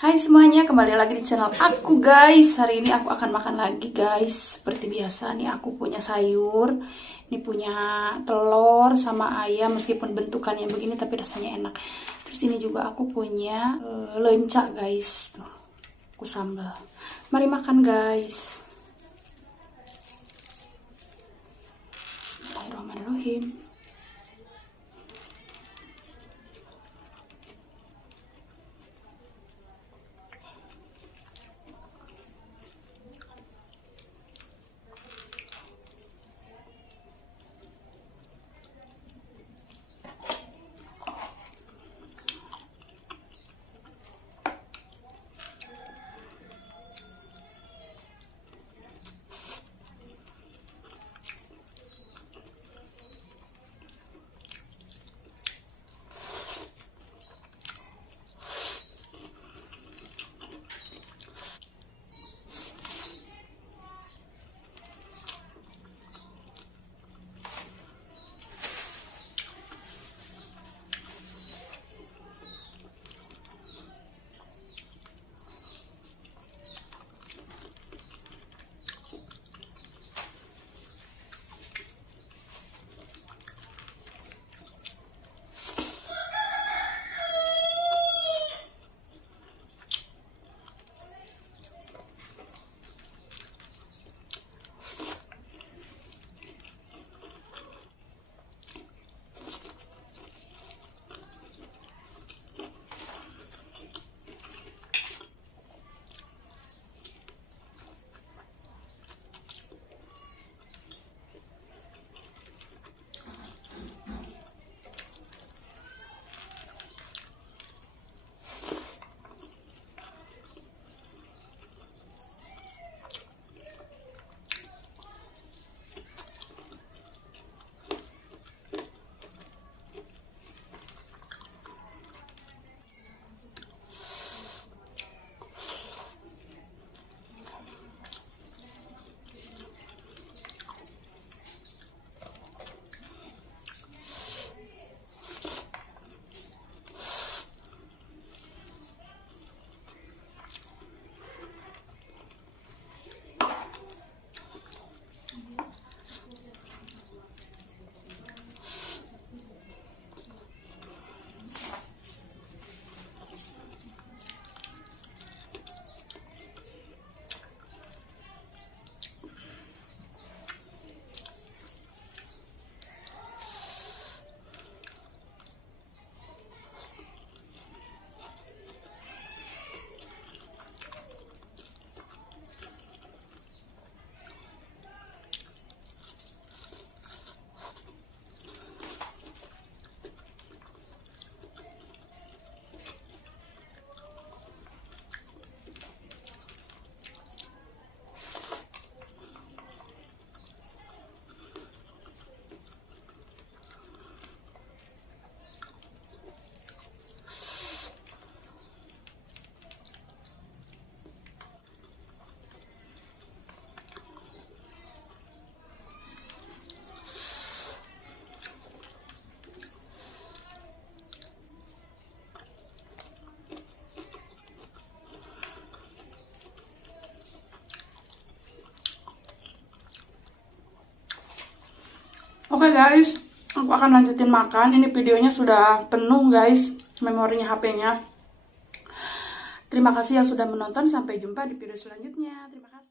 Hai semuanya, kembali lagi di channel aku guys. Hari ini aku akan makan lagi guys. Seperti biasa nih aku punya sayur. Ini punya telur sama ayam, meskipun bentukannya begini tapi rasanya enak. Terus ini juga aku punya lenca guys. Tuh, aku sambal. Mari makan guys. Bismillahirrahmanirrahim. Oke guys, aku akan lanjutin makan. Ini videonya sudah penuh guys, memorinya HP-nya. Terima kasih yang sudah menonton. Sampai jumpa di video selanjutnya. Terima kasih.